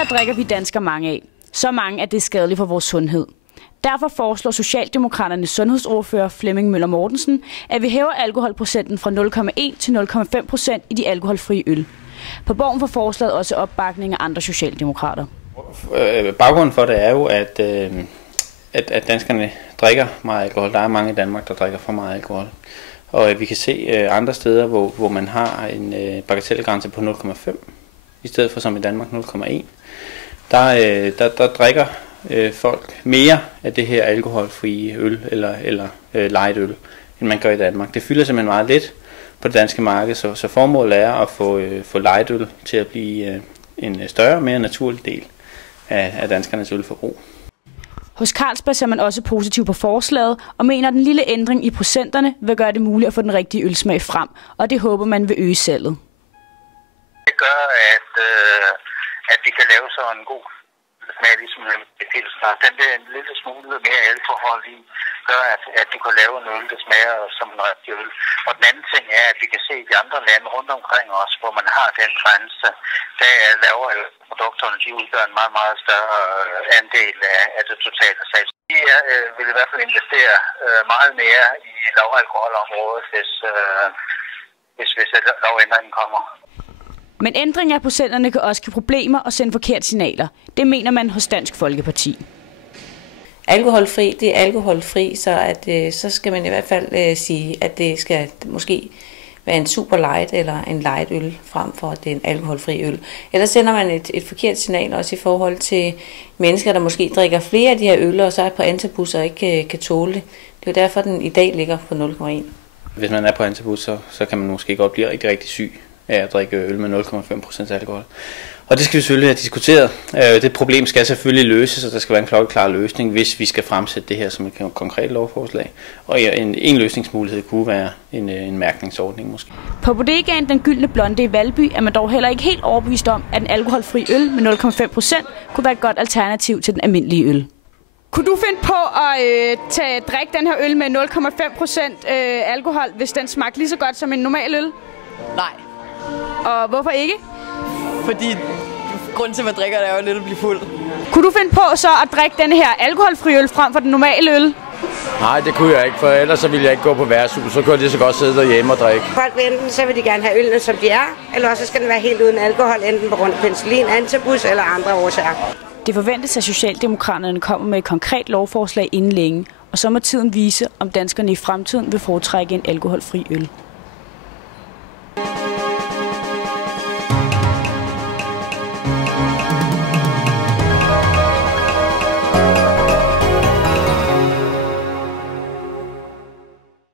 her drikker vi danskere mange af. Så mange, at det er skadeligt for vores sundhed. Derfor foreslår Socialdemokraternes sundhedsordfører Flemming Møller Mortensen, at vi hæver alkoholprocenten fra 0,1 til 0,5% i de alkoholfrie øl. På Borgen får forslaget også opbakning af andre socialdemokrater. Baggrunden for det er jo, at danskerne drikker meget alkohol. Der er mange i Danmark, der drikker for meget alkohol. Og vi kan se andre steder, hvor man har en bagatelgrænse på 0,5, i stedet for som i Danmark 0,1. Der drikker folk mere af det her alkoholfrie øl eller light øl, end man gør i Danmark. Det fylder simpelthen meget lidt på det danske marked, så formålet er at få light øl til at blive en større, mere naturlig del af danskernes ølforbrug. Hos Carlsberg ser man også positivt på forslaget og mener, at den lille ændring i procenterne vil gøre det muligt at få den rigtige ølsmag frem, og det håber man vil øge salget. Det gør, at vi kan lave sådan en god smag, ligesom en pilsner. Den der en lille smule mere alkohol i, gør, at du kan lave en øl, der smager som en rigtig øl. Og den anden ting er, at vi kan se i de andre lande rundt omkring os, hvor man har den grænse, der laver produkterne, de udgør en meget, meget større andel af det totale salg. Vi vil i hvert fald investere meget mere i lavalkoholområdet, hvis lovændringen kommer. Men ændring af procenterne kan også give problemer og sende forkerte signaler. Det mener man hos Dansk Folkeparti. Alkoholfri, det er alkoholfri, så skal man i hvert fald sige, at det skal måske være en super light eller en light øl, frem for at det er en alkoholfri øl. Ellers sender man et forkert signal også i forhold til mennesker, der måske drikker flere af de her øl, og så er på antabus og ikke kan tåle det. Det er jo derfor, den i dag ligger på 0,1. Hvis man er på antabus, så kan man måske godt blive rigtig, rigtig syg af at drikke øl med 0,5% alkohol. Og det skal vi selvfølgelig have diskuteret. Det problem skal selvfølgelig løses, og der skal være en klokkeklar løsning, hvis vi skal fremsætte det her som et konkret lovforslag. Og en løsningsmulighed kunne være en mærkningsordning måske. På bodegaen Den Gyldne Blonde i Valby er man dog heller ikke helt overbevist om, at en alkoholfri øl med 0,5% kunne være et godt alternativ til den almindelige øl. Kunne du finde på at drikke den her øl med 0,5% alkohol, hvis den smagte lige så godt som en normal øl? Nej. Og hvorfor ikke? Fordi grunden til, at man drikker, det er jo lidt at blive fuld. Kunne du finde på så at drikke den her alkoholfri øl frem for den normale øl? Nej, det kunne jeg ikke, for ellers så ville jeg ikke gå på værtshus. Så kunne jeg lige så godt sidde derhjemme og drikke. Folk vil enten, så vil de gerne have ølene, som de er, eller også skal den være helt uden alkohol, enten på grund af penicillin, antabus eller andre årsager. Det forventes, at Socialdemokraterne kommer med et konkret lovforslag inden længe, og så må tiden vise, om danskerne i fremtiden vil foretrække en alkoholfri øl.